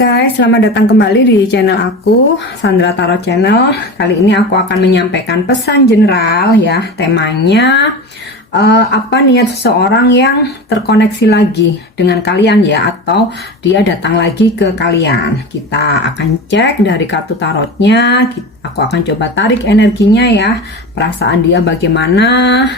guys, selamat datang kembali di channel aku, Sandra Tarot Channel. Kali ini aku akan menyampaikan pesan general ya. Temanya apa niat seseorang yang terkoneksi lagi dengan kalian ya, atau dia datang lagi ke kalian. Kita akan cek dari kartu tarotnya. Aku akan coba tarik energinya ya, perasaan dia bagaimana,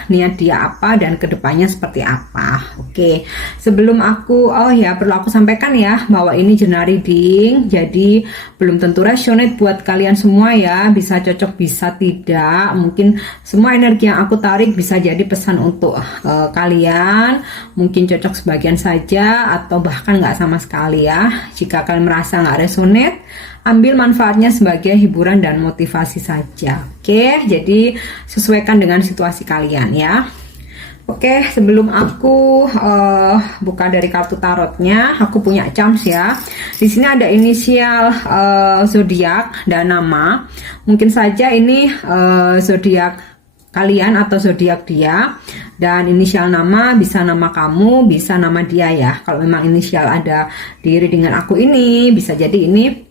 niat dia apa, dan kedepannya seperti apa. Oke, sebelum aku perlu aku sampaikan ya bahwa ini general reading, jadi belum tentu resonate buat kalian semua ya, bisa cocok bisa tidak. Mungkin semua energi yang aku tarik bisa jadi pesan untuk kalian, mungkin cocok sebagian saja atau bahkan nggak sama sekali ya. Jika kalian merasa nggak resonate, ambil manfaatnya sebagai hiburan dan motivasi saja. Oke, jadi sesuaikan dengan situasi kalian ya. Oke, sebelum aku buka dari kartu tarotnya, aku punya charms ya. Di sini ada inisial zodiak dan nama. Mungkin saja ini zodiak kalian atau zodiak dia, dan inisial nama bisa nama kamu, bisa nama dia ya. Kalau memang inisial ada di readingan aku ini, bisa jadi ini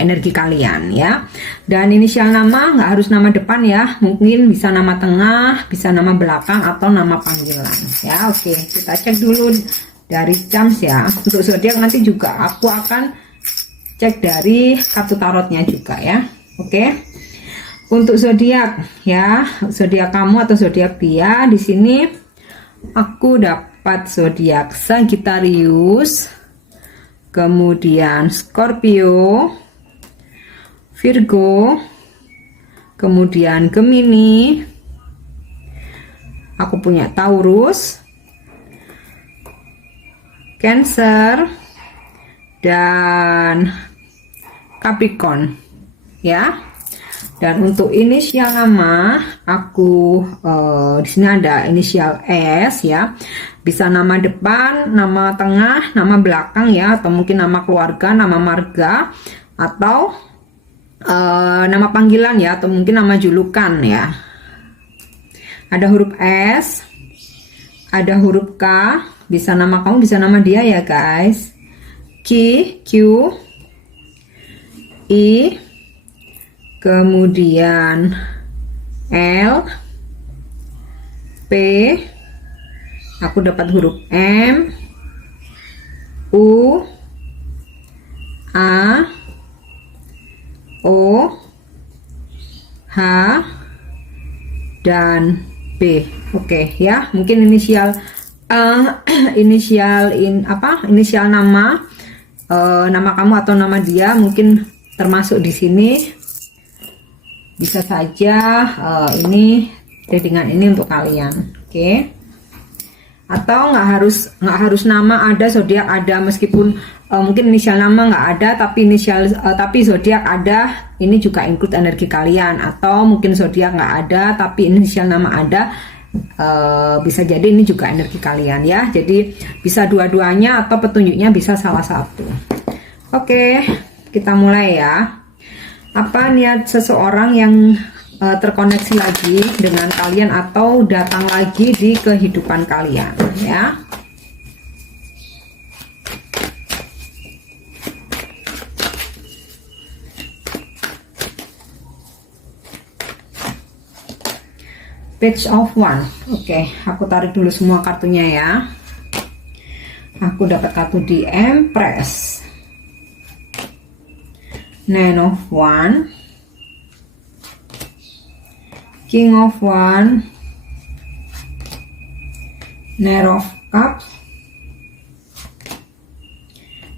energi kalian ya. Dan inisial nama nggak harus nama depan ya, mungkin bisa nama tengah, bisa nama belakang atau nama panggilan ya. Oke, kita cek dulu dari charms ya. Untuk zodiak nanti juga aku akan cek dari kartu tarotnya juga ya. Oke, untuk zodiak ya, zodiak kamu atau zodiak dia, di sini aku dapat zodiak Sagittarius, kemudian Scorpio, Virgo, kemudian Gemini, aku punya Taurus, Cancer, dan Capricorn ya. Dan untuk inisial nama aku di sini ada inisial S ya. Bisa nama depan, nama tengah, nama belakang ya, atau mungkin nama keluarga, nama marga, atau nama panggilan ya, atau mungkin nama julukan ya. Ada huruf S, ada huruf K, bisa nama kamu, bisa nama dia ya guys. Q, I, kemudian L, P, aku dapat huruf M, U, A, O, H, dan B. Oke ya, mungkin inisial inisial nama nama kamu atau nama dia mungkin termasuk di sini. Bisa saja ini readingan ini untuk kalian. Oke, atau nggak harus nama ada, zodiak ada, meskipun mungkin inisial nama nggak ada tapi tapi zodiak ada, ini juga include energi kalian. Atau mungkin zodiak nggak ada tapi inisial nama ada, bisa jadi ini juga energi kalian ya. Jadi bisa dua-duanya atau petunjuknya bisa salah satu. Oke, kita mulai ya. Apa niat seseorang yang terkoneksi lagi dengan kalian atau datang lagi di kehidupan kalian ya. Page of One. Oke, aku tarik dulu semua kartunya ya. Aku dapat kartu di Empress, Nine of One, King of One, Knight of Cups,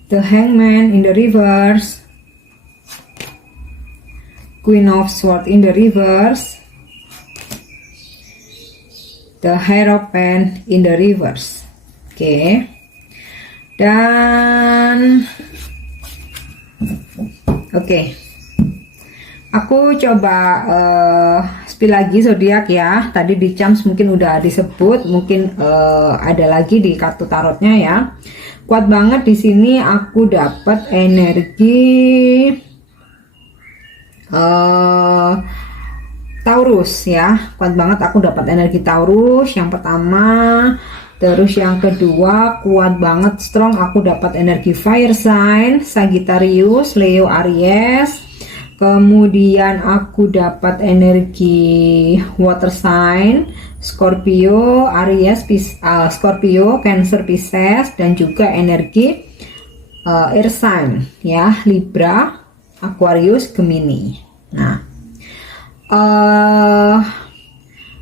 the Hangman in the reverse, Queen of Swords in the reverse, the Hierophant in the reverse. Oke. Dan oke, aku coba spill lagi zodiak ya. Tadi di charms mungkin udah disebut, mungkin ada lagi di kartu tarotnya ya. Kuat banget di sini aku dapat energi Taurus ya. Kuat banget aku dapat energi Taurus. Yang pertama Terus yang kedua, kuat banget, strong, aku dapat energi fire sign, Sagittarius, Leo, Aries. Kemudian aku dapat energi water sign, Scorpio, Aries, Scorpio, Cancer, Pisces, dan juga energi air sign ya, Libra, Aquarius, Gemini. Nah,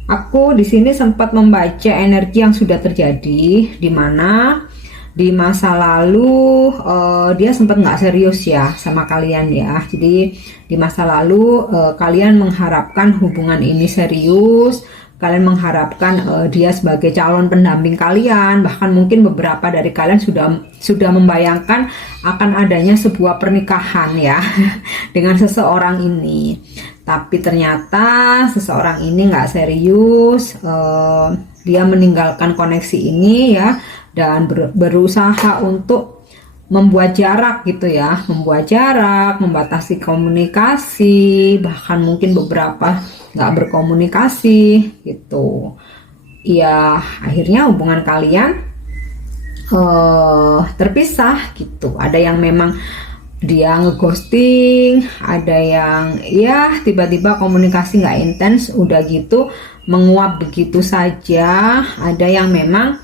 aku di sini sempat membaca energi yang sudah terjadi, di mana di masa lalu dia sempat nggak serius ya sama kalian ya. Jadi di masa lalu kalian mengharapkan hubungan ini serius, kalian mengharapkan dia sebagai calon pendamping kalian, bahkan mungkin beberapa dari kalian sudah membayangkan akan adanya sebuah pernikahan ya dengan seseorang ini. Tapi ternyata seseorang ini nggak serius, dia meninggalkan koneksi ini ya, dan berusaha untuk membuat jarak gitu ya, membuat jarak, membatasi komunikasi, bahkan mungkin beberapa nggak berkomunikasi gitu. Ya akhirnya hubungan kalian terpisah gitu. Ada yang memang dia ngeghosting, ada yang ya tiba-tiba komunikasi nggak intens, udah gitu menguap begitu saja. Ada yang memang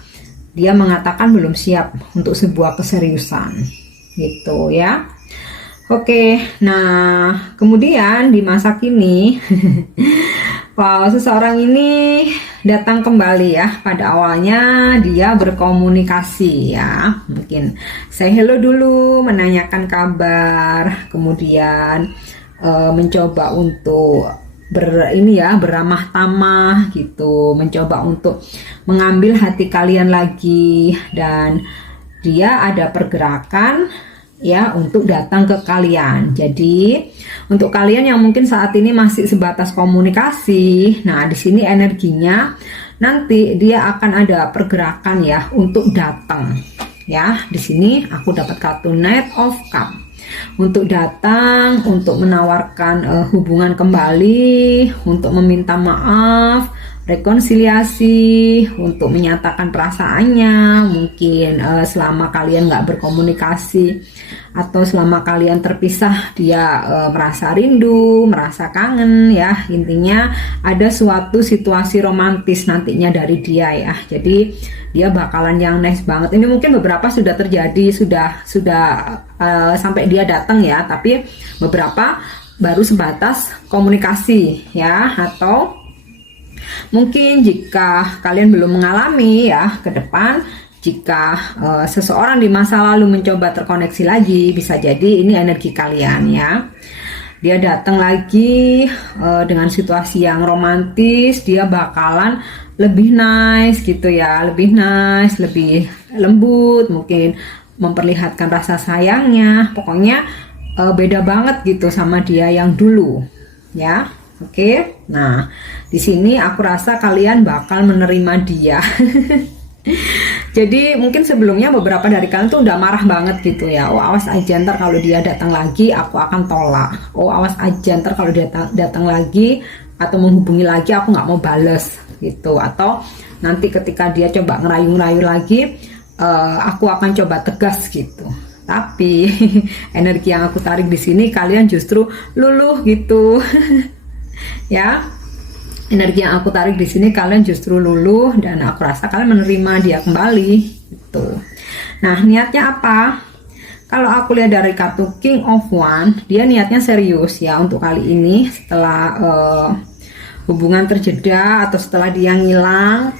dia mengatakan belum siap untuk sebuah keseriusan gitu ya. Oke, nah kemudian di masa kini wow, seseorang ini datang kembali ya. Pada awalnya dia berkomunikasi ya, mungkin say hello dulu, menanyakan kabar, kemudian mencoba untuk beramah tamah gitu, mencoba untuk mengambil hati kalian lagi, dan dia ada pergerakan ya untuk datang ke kalian. Jadi untuk kalian yang mungkin saat ini masih sebatas komunikasi, nah di sini energinya nanti dia akan ada pergerakan ya untuk datang ya. Di sini aku dapat kartu Knight of Cup untuk datang, untuk menawarkan hubungan kembali, untuk meminta maaf, rekonsiliasi, untuk menyatakan perasaannya. Mungkin selama kalian nggak berkomunikasi atau selama kalian terpisah, dia merasa rindu, merasa kangen ya. Intinya ada suatu situasi romantis nantinya dari dia ya. Jadi dia bakalan yang nice banget. Ini mungkin beberapa sudah terjadi, sudah sampai dia datang ya, tapi beberapa baru sebatas komunikasi ya. Atau mungkin jika kalian belum mengalami ya, ke depan jika seseorang di masa lalu mencoba terkoneksi lagi, bisa jadi ini energi kalian ya. Dia datang lagi dengan situasi yang romantis, dia bakalan lebih nice gitu ya, lebih nice, lebih lembut, mungkin memperlihatkan rasa sayangnya. Pokoknya beda banget gitu sama dia yang dulu ya. Oke, nah di sini aku rasa kalian bakal menerima dia. Jadi mungkin sebelumnya beberapa dari kalian tuh udah marah banget gitu ya. Oh awas aja ntar kalau dia datang lagi aku akan tolak. Oh awas aja ntar kalau dia datang lagi atau menghubungi lagi aku nggak mau bales gitu. Atau nanti ketika dia coba ngerayu-ngerayu lagi, aku akan coba tegas gitu. Tapi energi yang aku tarik di sini kalian justru luluh gitu. Ya, energi yang aku tarik di sini kalian justru luluh, dan aku rasa kalian menerima dia kembali gitu. Nah niatnya apa? Kalau aku lihat dari kartu King of Wands, dia niatnya serius ya untuk kali ini. Setelah hubungan terjeda, atau setelah dia ngilang,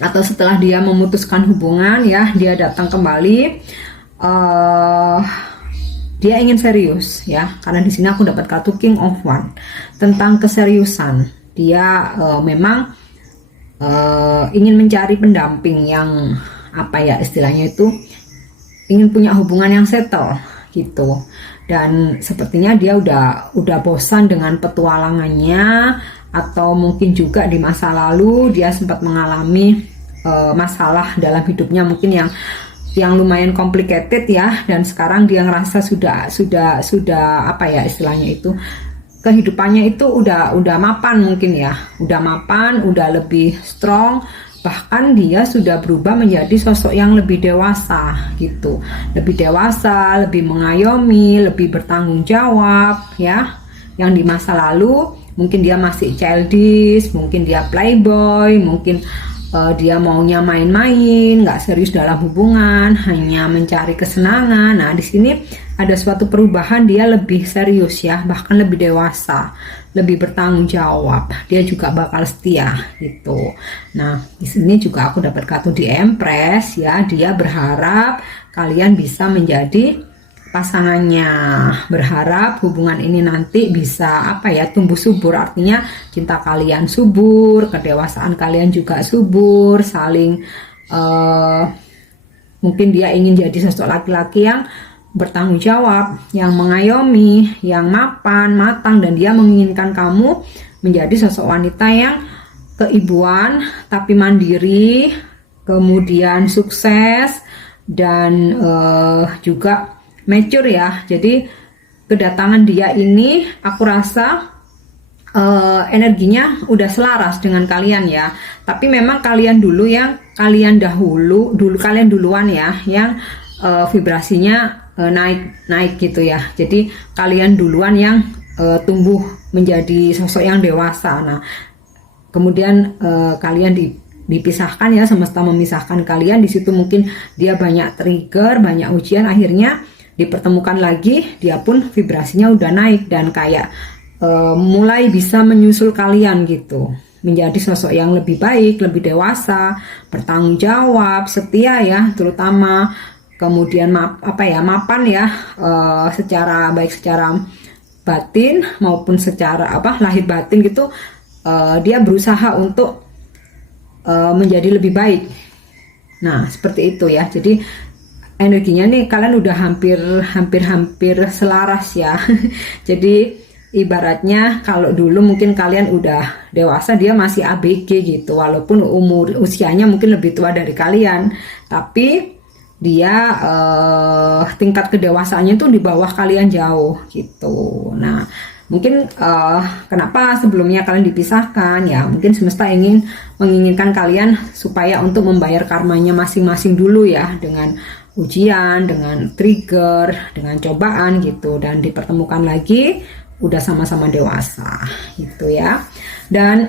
atau setelah dia memutuskan hubungan ya, dia datang kembali. Dia ingin serius ya, karena di sini aku dapat kartu King of Wands tentang keseriusan. Dia memang ingin mencari pendamping yang apa ya istilahnya itu, ingin punya hubungan yang settle gitu. Dan sepertinya dia udah bosan dengan petualangannya, atau mungkin juga di masa lalu dia sempat mengalami masalah dalam hidupnya mungkin yang lumayan complicated ya, dan sekarang dia ngerasa sudah apa ya istilahnya itu, kehidupannya itu udah mapan mungkin ya, udah mapan, udah lebih strong, bahkan dia sudah berubah menjadi sosok yang lebih dewasa gitu, lebih dewasa, lebih mengayomi, lebih bertanggung jawab ya. Yang di masa lalu mungkin dia masih childish, mungkin dia playboy, mungkin dia maunya main-main, nggak serius dalam hubungan, hanya mencari kesenangan. Nah, di sini ada suatu perubahan, dia lebih serius ya, bahkan lebih dewasa, lebih bertanggung jawab. Dia juga bakal setia gitu. Nah, di sini juga aku dapat kartu di Empress ya, dia berharap kalian bisa menjadi pasangannya, berharap hubungan ini nanti bisa tumbuh subur, artinya cinta kalian subur, kedewasaan kalian juga subur, saling mungkin dia ingin jadi sosok laki-laki yang bertanggung jawab, yang mengayomi, yang mapan, matang, dan dia menginginkan kamu menjadi sosok wanita yang keibuan tapi mandiri, kemudian sukses, dan juga mature ya. Jadi kedatangan dia ini aku rasa energinya udah selaras dengan kalian ya. Tapi memang kalian kalian duluan ya yang vibrasinya naik gitu ya. Jadi kalian duluan yang tumbuh menjadi sosok yang dewasa. Nah, kemudian kalian dipisahkan ya, semesta memisahkan kalian. Di situ mungkin dia banyak trigger, banyak ujian, akhirnya dipertemukan lagi, dia pun vibrasinya udah naik dan kayak mulai bisa menyusul kalian gitu, menjadi sosok yang lebih baik, lebih dewasa, bertanggung jawab, setia ya, terutama, kemudian mapan ya, secara batin maupun secara lahir batin gitu. Dia berusaha untuk menjadi lebih baik. Nah, seperti itu ya. Jadi energinya nih kalian udah hampir selaras ya. Jadi ibaratnya kalau dulu mungkin kalian udah dewasa, dia masih ABG gitu, walaupun usianya mungkin lebih tua dari kalian, tapi dia tingkat kedewasaannya tuh di bawah kalian jauh gitu. Nah, mungkin kenapa sebelumnya kalian dipisahkan ya, mungkin semesta menginginkan kalian supaya untuk membayar karmanya masing-masing dulu ya, dengan ujian, dengan trigger, dengan cobaan gitu, dan dipertemukan lagi udah sama-sama dewasa gitu ya. Dan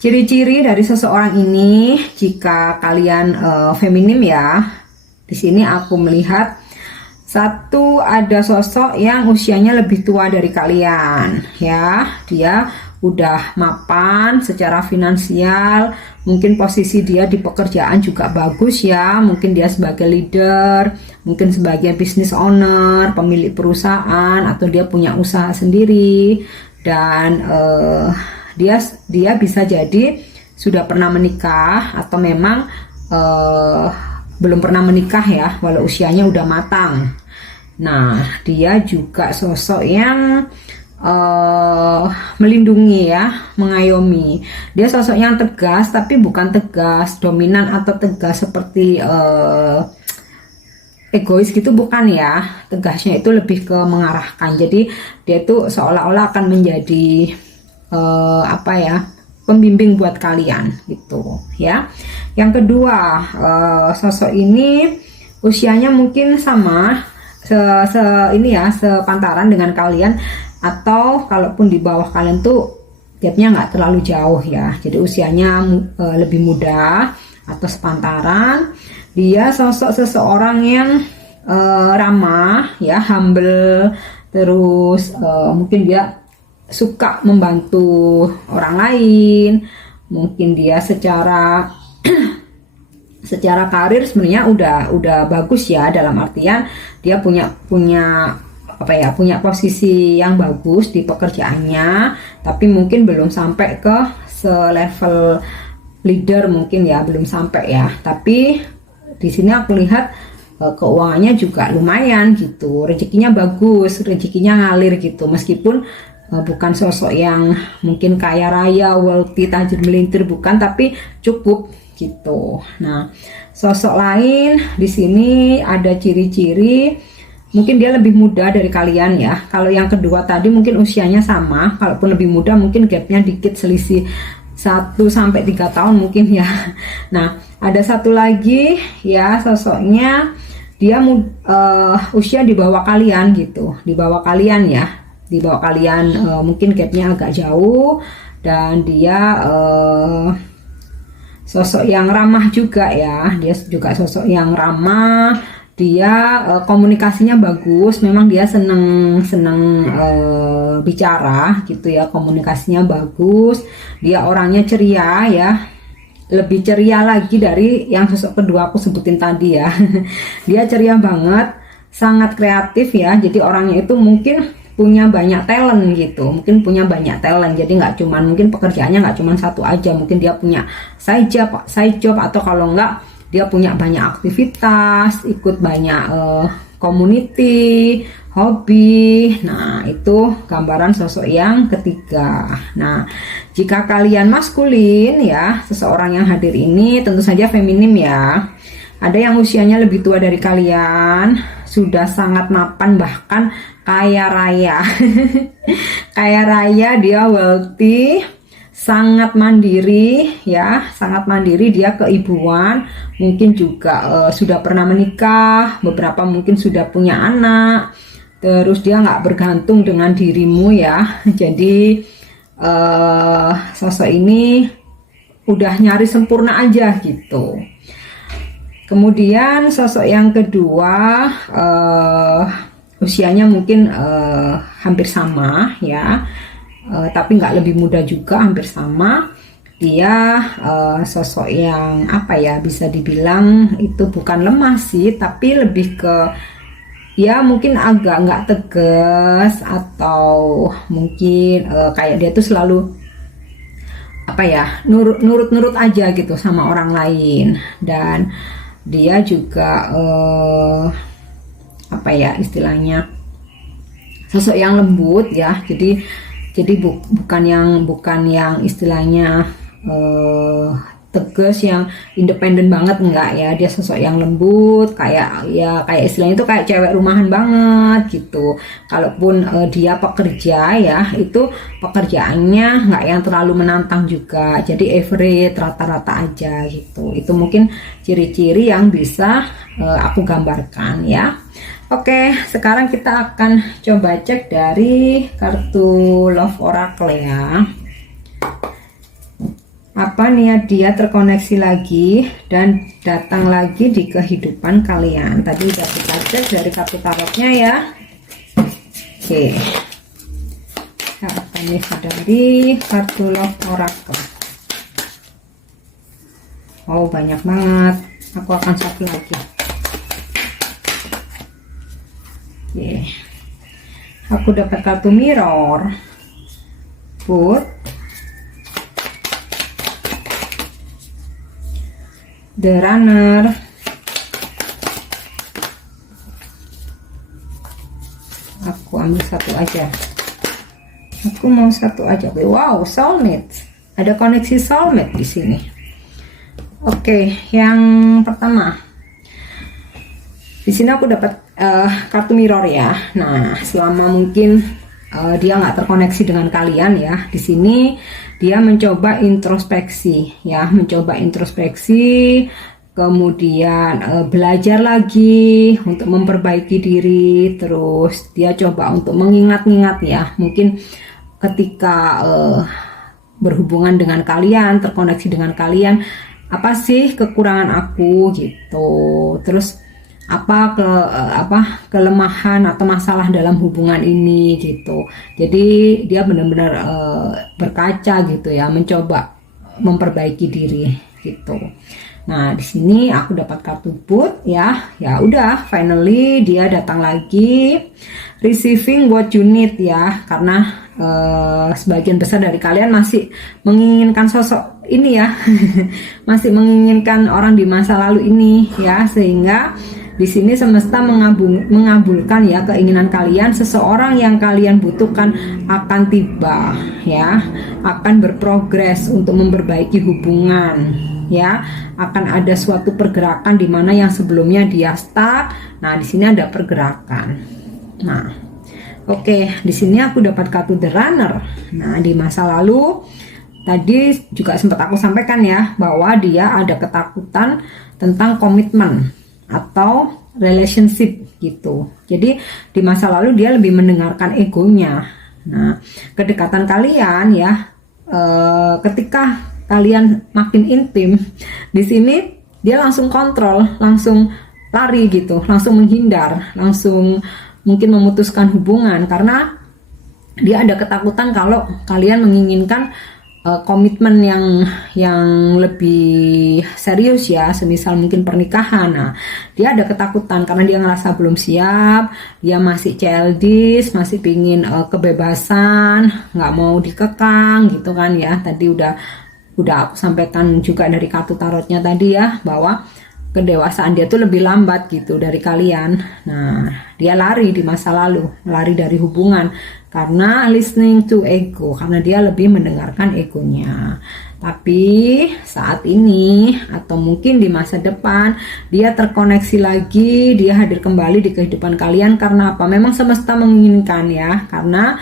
ciri-ciri dari seseorang ini, jika kalian feminim ya, di sini aku melihat satu, ada sosok yang usianya lebih tua dari kalian ya. Dia udah mapan secara finansial, mungkin posisi dia di pekerjaan juga bagus ya, mungkin dia sebagai leader, mungkin sebagai business owner, pemilik perusahaan, atau dia punya usaha sendiri, dan dia bisa jadi sudah pernah menikah atau memang belum pernah menikah ya, walau usianya udah matang. Nah, dia juga sosok yang melindungi ya, mengayomi. Dia sosok yang tegas, tapi bukan tegas dominan atau tegas seperti egois gitu, bukan ya. Tegasnya itu lebih ke mengarahkan. Jadi dia itu seolah-olah akan menjadi pembimbing buat kalian gitu ya. Yang kedua, sosok ini usianya mungkin sama sepantaran dengan kalian, atau kalaupun di bawah kalian tuh gapnya nggak terlalu jauh ya, jadi usianya lebih muda atau sepantaran. Dia sosok seseorang yang ramah ya, humble, terus mungkin dia suka membantu orang lain, mungkin dia secara karir sebenarnya udah bagus ya, dalam artian dia punya posisi yang bagus di pekerjaannya, tapi mungkin belum sampai ke selevel leader, mungkin ya belum sampai ya. Tapi di sini aku lihat keuangannya juga lumayan gitu, rezekinya bagus, rezekinya ngalir gitu, meskipun bukan sosok yang mungkin kaya raya, wealthy, tajir melintir, bukan, tapi cukup gitu. Nah, sosok lain di sini ada ciri-ciri mungkin dia lebih muda dari kalian ya. Kalau yang kedua tadi mungkin usianya sama, kalaupun lebih muda mungkin gapnya dikit, selisih 1 sampai 3 tahun mungkin ya. Nah, ada satu lagi ya, sosoknya dia usia di bawah kalian gitu, di bawah kalian ya, di bawah kalian, mungkin gapnya agak jauh, dan dia sosok yang ramah juga ya, dia juga sosok yang ramah, dia komunikasinya bagus, memang dia seneng bicara gitu ya, komunikasinya bagus, dia orangnya ceria ya, lebih ceria lagi dari yang sosok kedua aku sebutin tadi ya. Dia ceria banget, sangat kreatif ya, jadi orangnya itu mungkin punya banyak talent gitu, mungkin punya banyak talent, jadi nggak cuman, mungkin pekerjaannya nggak cuman satu aja, mungkin dia punya side job, atau kalau nggak dia punya banyak aktivitas, ikut banyak community, hobi. Nah, itu gambaran sosok yang ketiga. Nah, jika kalian maskulin ya, seseorang yang hadir ini tentu saja feminim ya. Ada yang usianya lebih tua dari kalian, sudah sangat mapan, bahkan kaya raya. Kaya raya, dia wealthy, sangat mandiri ya, sangat mandiri, dia keibuan, mungkin juga sudah pernah menikah, beberapa mungkin sudah punya anak. Terus dia nggak bergantung dengan dirimu ya. Jadi sosok ini udah nyari sempurna aja gitu. Kemudian sosok yang kedua, usianya mungkin hampir sama ya, tapi nggak lebih muda juga, hampir sama. Dia sosok yang apa ya, bisa dibilang itu bukan lemah sih, tapi lebih ke ya mungkin agak nggak tegas, atau mungkin kayak dia tuh selalu apa ya, nurut aja gitu sama orang lain. Dan dia juga apa ya istilahnya, sosok yang lembut ya, jadi bukan yang istilahnya tegas, yang independen banget, enggak ya. Dia sosok yang lembut, kayak istilahnya itu kayak cewek rumahan banget gitu. Kalaupun dia pekerja ya, itu pekerjaannya nggak yang terlalu menantang juga, jadi average, rata-rata aja gitu. Itu mungkin ciri-ciri yang bisa aku gambarkan ya. Oke, sekarang kita akan coba cek dari kartu Love Oracle ya. Apa niat dia terkoneksi lagi dan datang lagi di kehidupan kalian. Tadi udah kita cek dari kartu tarotnya ya. Oke, kita akan lihat dari kartu Love Oracle. Oh, banyak banget. Aku akan satu lagi. Oke, aku dapat kartu Mirror, Put, The Runner, aku ambil satu aja. Aku mau satu aja. Wow, soulmate. Ada koneksi soulmate di sini. Oke, yang pertama. Di sini aku dapat kartu mirror ya. Nah, selama mungkin dia nggak terkoneksi dengan kalian ya, di sini dia mencoba introspeksi ya, kemudian belajar lagi untuk memperbaiki diri. Terus dia coba untuk mengingat-ingat ya, mungkin ketika berhubungan dengan kalian, terkoneksi dengan kalian, apa sih kekurangan aku gitu. Terus apa kelemahan atau masalah dalam hubungan ini gitu. Jadi dia benar-benar berkaca gitu ya, mencoba memperbaiki diri gitu. Nah, di sini aku dapat kartu Put ya. Ya udah, finally dia datang lagi, receiving what you need ya, karena sebagian besar dari kalian masih menginginkan sosok ini ya. Masih menginginkan orang di masa lalu ini ya, sehingga di sini semesta mengabulkan ya keinginan kalian. Seseorang yang kalian butuhkan akan tiba ya, akan berprogres untuk memperbaiki hubungan ya, akan ada suatu pergerakan di mana yang sebelumnya dia stuck. Nah, di sini ada pergerakan. Nah, oke, di sini aku dapat kartu The Runner. Nah, di masa lalu tadi juga sempat aku sampaikan ya, bahwa dia ada ketakutan tentang komitmen atau relationship gitu. Jadi di masa lalu dia lebih mendengarkan egonya. Nah, kedekatan kalian ya, ketika kalian makin intim, di sini dia langsung kontrol, langsung lari gitu, langsung menghindar, langsung mungkin memutuskan hubungan karena dia ada ketakutan kalau kalian menginginkan komitmen yang lebih serius ya, semisal mungkin pernikahan. Nah, dia ada ketakutan karena dia ngerasa belum siap, dia masih childish, masih pingin kebebasan, nggak mau dikekang gitu kan ya. Tadi udah aku sampaikan juga dari kartu tarotnya tadi ya, bahwa kedewasaan dia tuh lebih lambat gitu dari kalian. Nah, dia lari di masa lalu, lari dari hubungan karena listening to ego, karena dia lebih mendengarkan egonya. Tapi saat ini atau mungkin di masa depan dia terkoneksi lagi, dia hadir kembali di kehidupan kalian karena apa? Memang semesta menginginkan ya, karena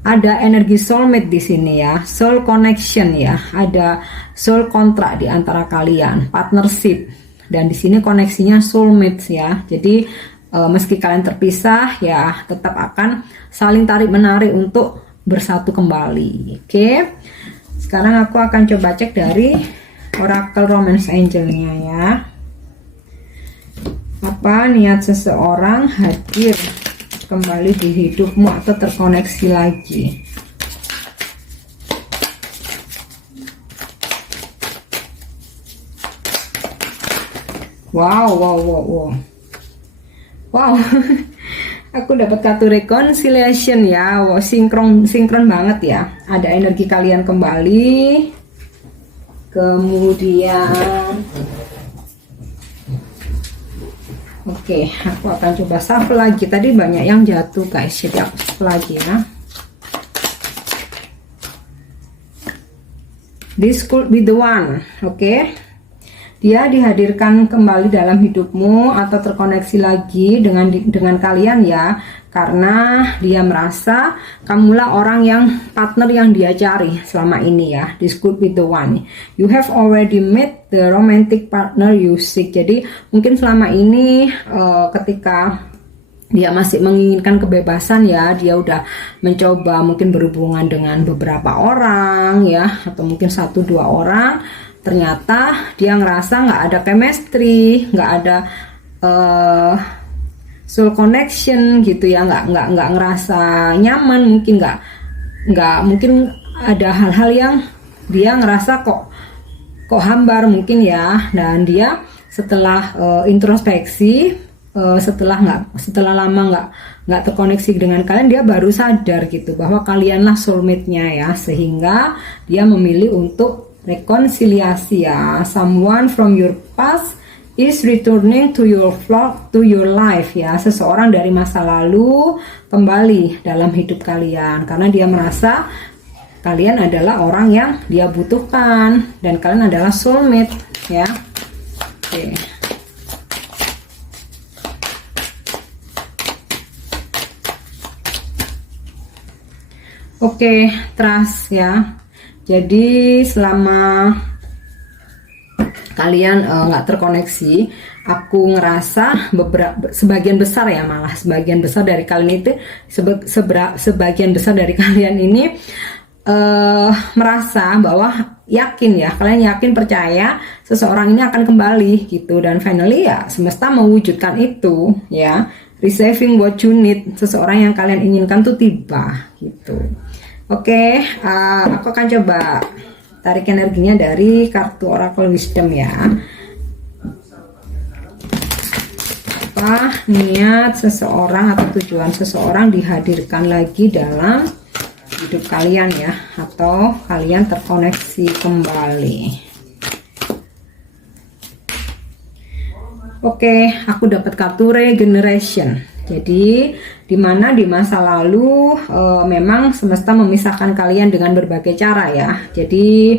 ada energi soulmate di sini ya, soul connection ya, ada soul contract di antara kalian, partnership, dan di sini koneksinya soulmates ya. Jadi meski kalian terpisah ya, tetap akan saling tarik menarik untuk bersatu kembali. Oke, sekarang aku akan coba cek dari Oracle Romance Angel-nya ya. Apa niat seseorang hadir kembali di hidupmu atau terkoneksi lagi? Wow. Aku dapat kartu reconciliation ya. Wow, sinkron banget ya. Ada energi kalian kembali. Kemudian oke, aku akan coba shuffle lagi. Tadi banyak yang jatuh guys, jadi aku shuffle lagi ya. This could be the one. Oke, dia dihadirkan kembali dalam hidupmu atau terkoneksi lagi dengan kalian ya, karena dia merasa kamulah orang yang partner yang dia cari selama ini ya. This could be the one. You have already met the romantic partner you seek. Jadi mungkin selama ini ketika dia masih menginginkan kebebasan ya, dia udah mencoba mungkin berhubungan dengan beberapa orang ya, atau mungkin 1-2 orang. Ternyata dia ngerasa nggak ada chemistry, nggak ada soul connection gitu ya, nggak ngerasa nyaman, mungkin mungkin ada hal-hal yang dia ngerasa kok hambar mungkin ya. Dan dia setelah introspeksi, setelah lama nggak terkoneksi dengan kalian, dia baru sadar gitu bahwa kalianlah soulmate-nya ya, sehingga dia memilih untuk rekonsiliasi ya. Someone from your past is returning to your life ya. Seseorang dari masa lalu kembali dalam hidup kalian karena dia merasa kalian adalah orang yang dia butuhkan dan kalian adalah soulmate ya. Oke. Oke, trust ya. Jadi selama kalian nggak terkoneksi, aku ngerasa sebagian besar dari kalian itu, sebagian besar dari kalian ini merasa bahwa kalian yakin percaya seseorang ini akan kembali gitu, dan finally ya semesta mewujudkan itu ya, receiving what you need, seseorang yang kalian inginkan tuh tiba gitu. Oke, aku akan coba tarik energinya dari kartu Oracle Wisdom ya. Apa niat seseorang atau tujuan seseorang dihadirkan lagi dalam hidup kalian ya, atau kalian terkoneksi kembali? Oke, aku dapat kartu Regeneration. Jadi dimana di masa lalu memang semesta memisahkan kalian dengan berbagai cara ya. Jadi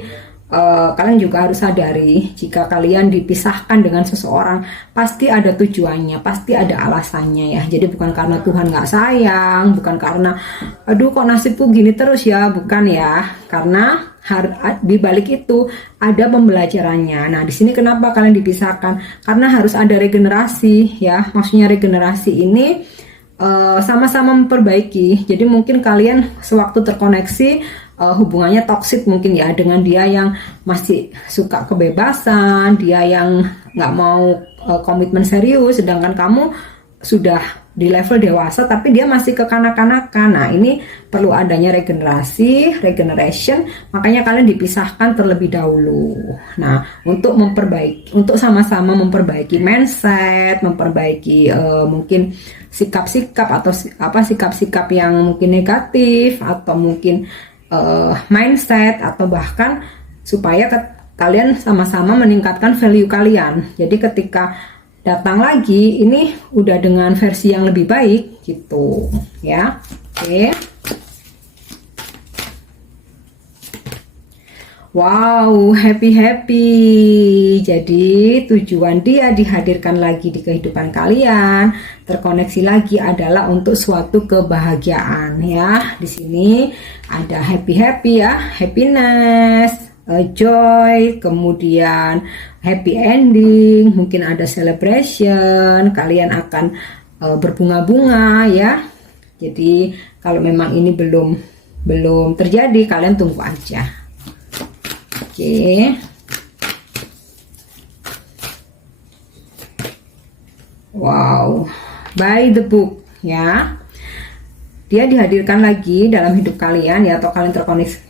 kalian juga harus sadari jika kalian dipisahkan dengan seseorang pasti ada tujuannya, pasti ada alasannya ya. Jadi bukan karena Tuhan nggak sayang, bukan karena aduh kok nasibku gini terus ya, bukan ya. Karena di balik itu ada pembelajarannya. Nah, di sini kenapa kalian dipisahkan? Karena harus ada regenerasi ya. Maksudnya regenerasi ini sama-sama memperbaiki. Jadi mungkin kalian sewaktu terkoneksi hubungannya toksik mungkin ya, dengan dia yang masih suka kebebasan, dia yang nggak mau komitmen serius, sedangkan kamu sudah di level dewasa tapi dia masih kekanak-kanakan. Nah, ini perlu adanya regeneration, makanya kalian dipisahkan terlebih dahulu. Nah, untuk sama-sama memperbaiki mindset, memperbaiki mungkin sikap-sikap atau sikap-sikap yang mungkin negatif, atau mungkin mindset, atau bahkan supaya kalian sama-sama meningkatkan value kalian. Jadi ketika datang lagi ini udah dengan versi yang lebih baik gitu ya. Oke. Wow, happy. Jadi tujuan dia dihadirkan lagi di kehidupan kalian, terkoneksi lagi adalah untuk suatu kebahagiaan ya. Di sini ada happy ya, happiness, joy, kemudian happy ending, mungkin ada celebration, kalian akan berbunga-bunga ya. Jadi kalau memang ini belum terjadi, kalian tunggu aja. Oke. Wow, by the book ya. Dia dihadirkan lagi dalam hidup kalian ya, atau kalian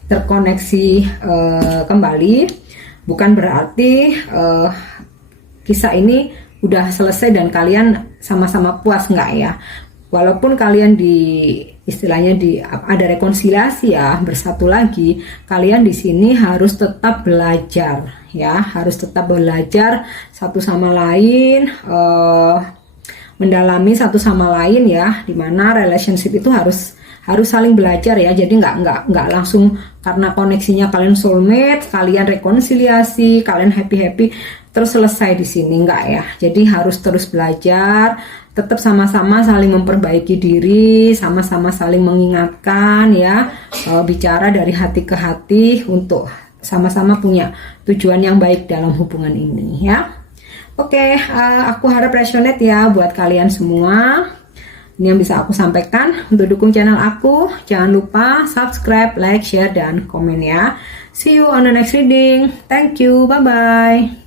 terkoneksi kembali. Bukan berarti kisah ini udah selesai dan kalian sama-sama puas, enggak ya. Walaupun kalian ada rekonsiliasi ya, bersatu lagi, kalian di sini harus tetap belajar ya, harus tetap belajar satu sama lain, mendalami satu sama lain ya, dimana relationship itu harus saling belajar ya. Jadi nggak langsung karena koneksinya kalian soulmate, kalian rekonsiliasi, kalian happy terus selesai di sini, enggak ya. Jadi harus terus belajar, tetap sama-sama saling memperbaiki diri, sama-sama saling mengingatkan ya, bicara dari hati ke hati untuk sama-sama punya tujuan yang baik dalam hubungan ini ya. Oke, aku harap resonate ya buat kalian semua. Ini yang bisa aku sampaikan. Untuk dukung channel aku, jangan lupa subscribe, like, share, dan komen ya. See you on the next reading. Thank you, bye-bye.